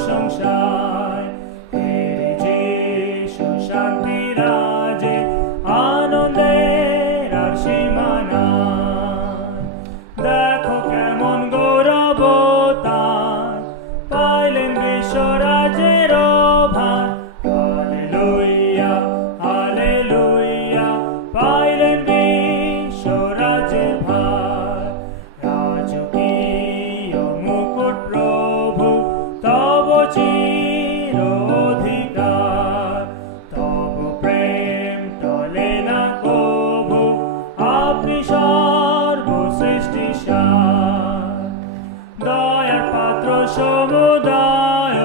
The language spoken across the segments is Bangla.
প্রশংসায় হেরি যিশু শান্তি রাজে আনন্দের আর সীমা নাই। দেখো কেমন গৌরব তার, পাইলেন বিশ্বরাজের ভার। হালেলুয়া হালেলুয়া, পাইলেন বিশ্বরাজের ভার। রাজকীয় মুকুট প্রভু তব চির অধিকার। তব প্রেম টলে না কভু, আপনি সর্বসৃষ্টি সার। দয়ার পাত্র সমুদায়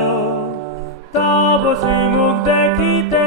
তব শ্রীমুখ দেখিতে